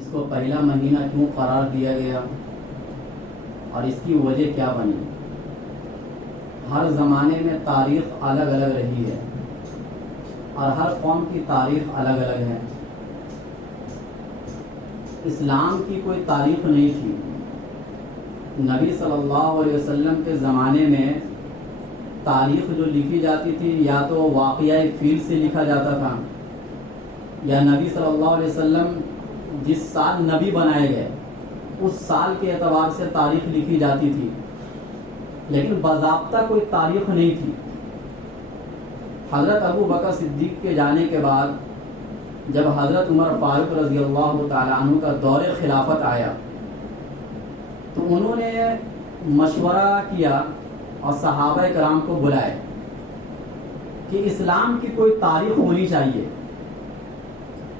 اس کو پہلا مہینہ کیوں قرار دیا گیا اور اس کی وجہ کیا بنی؟ ہر زمانے میں تاریخ الگ الگ رہی ہے اور ہر قوم کی تاریخ الگ الگ ہے۔ اسلام کی کوئی تاریخ نہیں تھی۔ نبی صلی اللہ علیہ وسلم کے زمانے میں تاریخ جو لکھی جاتی تھی یا تو واقعہ فیل سے لکھا جاتا تھا، یا نبی صلی اللہ علیہ وسلم جس سال نبی بنائے گئے اس سال کے اعتبار سے تاریخ لکھی جاتی تھی، لیکن باضابطہ کوئی تاریخ نہیں تھی۔ حضرت ابو بکر صدیق کے جانے کے بعد جب حضرت عمر فاروق رضی اللہ تعالیٰ عنہ کا دور خلافت آیا تو انہوں نے مشورہ کیا اور صحابہ کرام کو بلائے کہ اسلام کی کوئی تاریخ ہونی چاہیے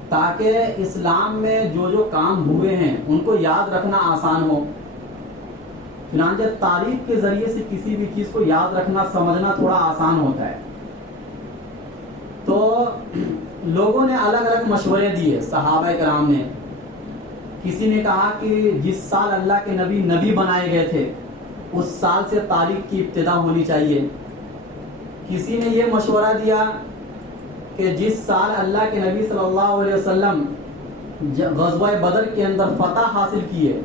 تاکہ اسلام میں جو جو کام ہوئے ہیں ان کو یاد رکھنا آسان ہو۔ چنانچہ تاریخ کے ذریعے سے کسی بھی چیز کو یاد رکھنا سمجھنا تھوڑا آسان ہوتا ہے۔ تو لوگوں نے الگ الگ مشورے دیے، صحابہ کرام نے۔ کسی نے کہا کہ جس سال اللہ کے نبی بنائے گئے تھے اس سال سے تاریخ کی ابتدا ہونی چاہیے۔ کسی نے یہ مشورہ دیا کہ جس سال اللہ کے نبی صلی اللہ علیہ وسلم غزوہ بدر کے اندر فتح حاصل کیے،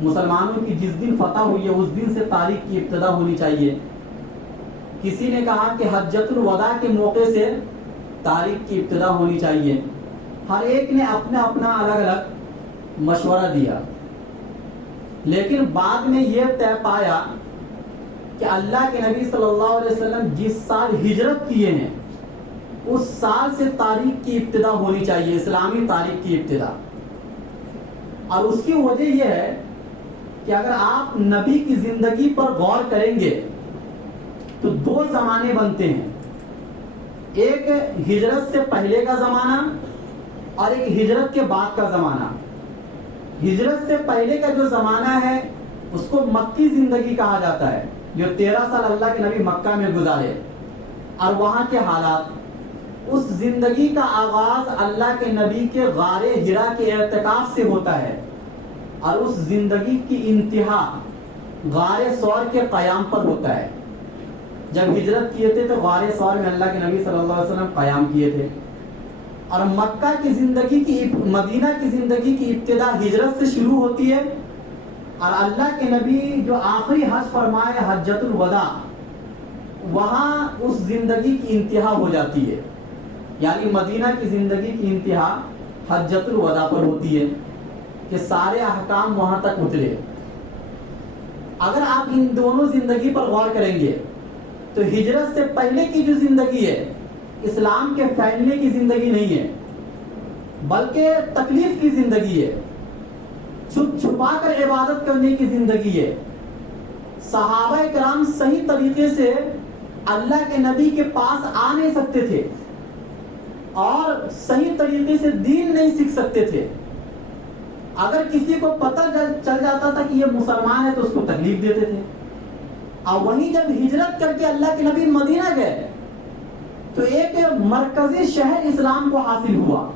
مسلمانوں کی جس دن فتح ہوئی ہے اس دن سے تاریخ کی ابتدا ہونی چاہیے۔ کسی نے کہا کہ حجۃ الوداع کے موقع سے تاریخ کی ابتدا ہونی چاہیے۔ ہر ایک نے اپنا اپنا الگ الگ مشورہ دیا، لیکن بعد میں یہ طے پایا کہ اللہ کے نبی صلی اللہ علیہ وسلم جس سال ہجرت کیے ہیں اس سال سے تاریخ کی ابتدا ہونی چاہیے، اسلامی تاریخ کی ابتدا۔ اور اس کی وجہ یہ ہے کہ اگر آپ نبی کی زندگی پر غور کریں گے تو دو زمانے بنتے ہیں، ایک ہجرت سے پہلے کا زمانہ اور ایک ہجرت کے بعد کا زمانہ۔ ہجرت سے پہلے کا جو زمانہ ہے اس کو مکی زندگی کہا جاتا ہے، جو 13 سال اللہ کے نبی مکہ میں گزارے اور وہاں کے حالات۔ اس زندگی کا آغاز اللہ کے نبی کے غار حرا کے اعتکاف سے ہوتا ہے اور اس زندگی کی انتہا غار ثور کے قیام پر ہوتا ہے۔ جب ہجرت کیے تھے تو غار ثور میں اللہ کے نبی صلی اللہ علیہ وسلم قیام کیے تھے، اور مکہ کی زندگی کی مدینہ کی زندگی کی ابتدا ہجرت سے شروع ہوتی ہے، اور اللہ کے نبی جو آخری حج فرمائے حجۃ الوداع وہاں اس زندگی کی انتہا ہو جاتی ہے، یعنی مدینہ کی زندگی کی انتہا حجۃ الوداع پر ہوتی ہے کہ سارے احکام وہاں تک اترے۔ اگر آپ ان دونوں زندگی پر غور کریں گے تو ہجرت سے پہلے کی جو زندگی ہے اسلام کے پھیلنے کی زندگی نہیں ہے، بلکہ تکلیف کی زندگی ہے، چھپ چھپا کر عبادت کرنے کی زندگی ہے۔ صحابہ کرام صحیح طریقے سے اللہ کے نبی کے پاس آ نہیں سکتے تھے اور صحیح طریقے سے دین نہیں سیکھ سکتے تھے۔ اگر کسی کو پتہ چل جاتا تھا کہ یہ مسلمان ہے تو اس کو تکلیف دیتے تھے، اور وہیں جب ہجرت کر کے اللہ کے نبی مدینہ گئے تو ایک مرکزی شہر اسلام کو حاصل ہوا،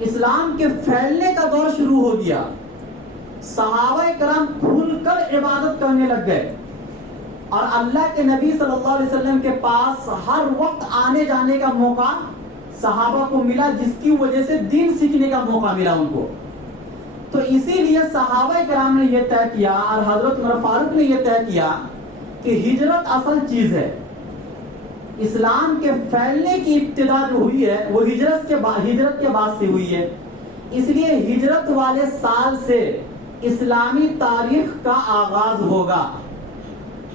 اسلام کے پھیلنے کا دور شروع ہو گیا، صحابہ کرام کھل کر عبادت کرنے لگ گئے، اور اللہ کے نبی صلی اللہ علیہ وسلم کے پاس ہر وقت آنے جانے کا موقع صحابہ کو ملا، جس کی وجہ سے دین سیکھنے کا موقع ملا ان کو۔ تو اسی لیے صحابہ کرام نے یہ طے کیا اور حضرت عمر فاروق نے یہ طے کیا کہ ہجرت اصل چیز ہے، اسلام کے پھیلنے کی ابتدا جو ہوئی ہے وہ ہجرت کے بعد سے ہوئی ہے۔ اس لیے ہجرت والے سال سے اسلامی تاریخ کا آغاز ہوگا۔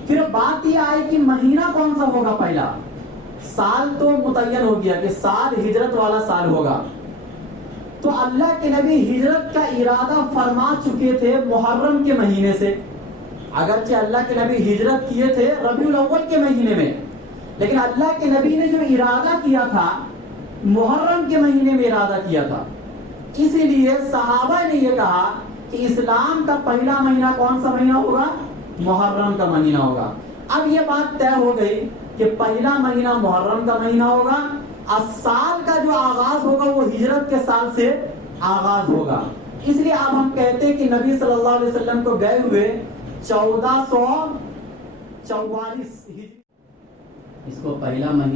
پھر بات یہ آئے کہ مہینہ کون سا ہوگا، پہلا سال تو متعین ہو گیا کہ سال ہجرت والا سال ہوگا، تو اللہ کے نبی ہجرت کا ارادہ فرما چکے تھے محرم کے مہینے سے۔ اگرچہ اللہ کے نبی ہجرت کیے تھے ربیع الاول کے مہینے میں، لیکن اللہ کے نبی نے جو ارادہ کیا تھا محرم کے مہینے میں ارادہ کیا تھا۔ اسی لیے صحابہ نے یہ کہا کہ اسلام کا پہلا مہینہ کون سا مہینہ ہوگا، محرم کا مہینہ ہوگا۔ اب یہ بات طے ہو گئی کہ پہلا مہینہ محرم کا مہینہ ہوگا، اور سال کا جو آغاز ہوگا وہ ہجرت کے سال سے آغاز ہوگا. اس لیے اب ہم کہتے ہیں کہ نبی صلی اللہ علیہ وسلم کو گئے ہوئے 1444 ہجری. اس کو پہلا مہینہ